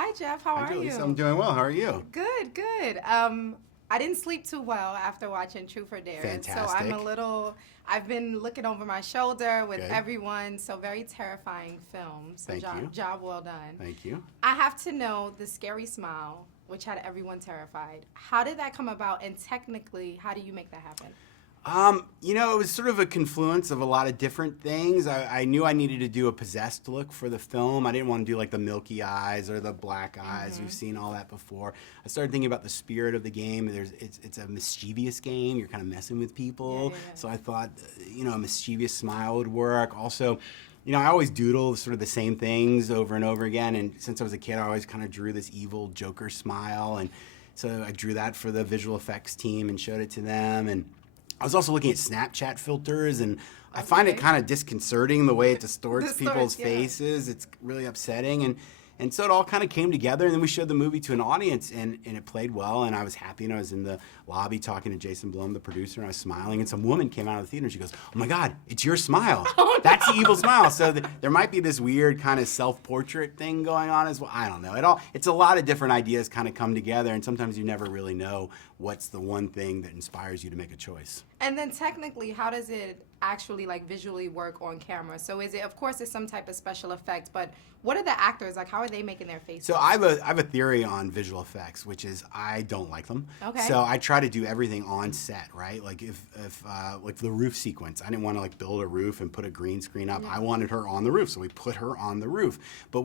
Hi, Jeff. How are you? Jaleesa, I'm doing well. How are you? Good, good. I didn't sleep too well after watching Truth or Dare. Fantastic. So I've been looking over my shoulder with Good. everyone. So very terrifying film. So Thank you. Job well done. Thank you. I have to know the scary smile, which had everyone terrified. How did that come about? And technically, how do you make that happen? It was sort of a confluence of a lot of different things. I knew I needed to do a possessed look for the film. I didn't want to do like the milky eyes or the black eyes. Mm-hmm. We've seen all that before. I started thinking about the spirit of the game. It's a mischievous game. You're kind of messing with people. Yeah. So I thought, a mischievous smile would work. Also, I always doodle sort of the same things over and over again. And since I was a kid, I always kind of drew this evil Joker smile. And so I drew that for the visual effects team and showed it to them. And I was also looking at Snapchat filters, and I find it kind of disconcerting the way it distorts people's faces. It's really upsetting. And so it all kind of came together, and then we showed the movie to an audience, and it played well, and I was happy, and I was in the lobby talking to Jason Blum, the producer, and I was smiling, and some woman came out of the theater, and she goes, "Oh my God, it's your smile. That's the evil smile." So there might be this weird kind of self-portrait thing going on as well. I don't know. It's a lot of different ideas kind of come together, and sometimes you never really know what's the one thing that inspires you to make a choice. And then technically, how does it actually visually work on camera? So is it, of course, it's some type of special effect, but what are the actors like? How are they making their faces? So I have a theory on visual effects, which is I don't like them. Okay. So I try to do everything on set, right? Like if like the roof sequence, I didn't want to build a roof and put a green screen up. I wanted her on the roof, so we put her on the roof. But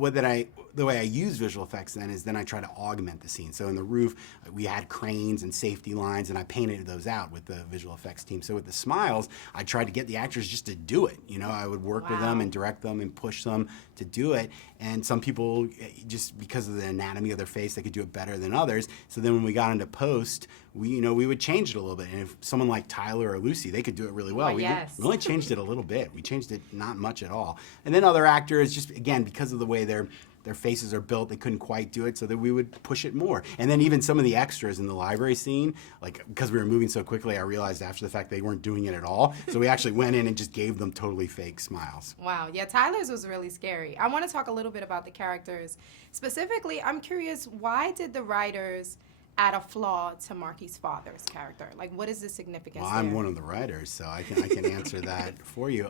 the way I use visual effects then I try to augment the scene. So in the roof, we had cranes and safety lines, and I painted those out with the visual effects team. So with the smiles, I tried to get the actors just to do it. I would work with them and direct them and push them to do it. And some people, just because of the anatomy of their face, they could do it better than others. So then when we got into post, we would change it a little bit. And if someone like Tyler or Lucy, they could do it really well. We only changed it a little bit. We changed it not much at all. And then other actors, just again, because of the way their faces are built, they couldn't quite do it, so that we would push it more. And then even some of the extras in the library scene, because we were moving so quickly, I realized after the fact they weren't doing it at all. So we actually went in and just gave them totally fake smiles. Wow. Yeah, Tyler's was really scary. I want to talk a little bit about the characters. Specifically, I'm curious, why did the writers add a flaw to Marky's father's character? What is the significance Well, I'm there? one of the writers, so I can answer that for you.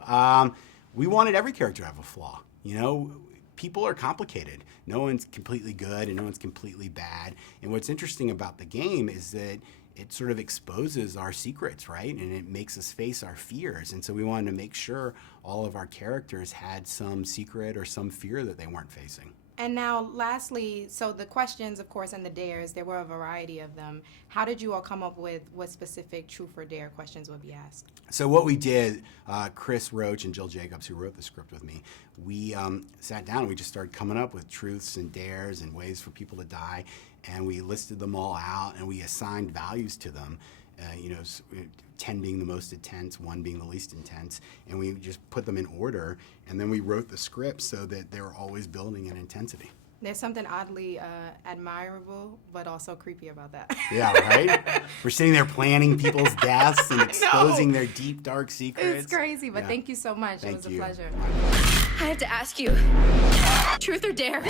We wanted every character to have a flaw. People are complicated. No one's completely good and no one's completely bad. And what's interesting about the game is that it sort of exposes our secrets, right? And it makes us face our fears. And so we wanted to make sure all of our characters had some secret or some fear that they weren't facing. And now, lastly, so the questions, of course, and the dares, there were a variety of them. How did you all come up with what specific Truth or Dare questions would be asked? So what we did, Chris Roach and Jill Jacobs, who wrote the script with me, we sat down and we just started coming up with truths and dares and ways for people to die, and we listed them all out and we assigned values to them. 10 being the most intense, 1 being the least intense, and we just put them in order, and then we wrote the script so that they were always building in intensity. There's something oddly admirable, but also creepy about that. Yeah, right? We're sitting there planning people's deaths and exposing their deep, dark secrets. It's crazy, but thank you so much. It was a pleasure. I have to ask you, truth or dare?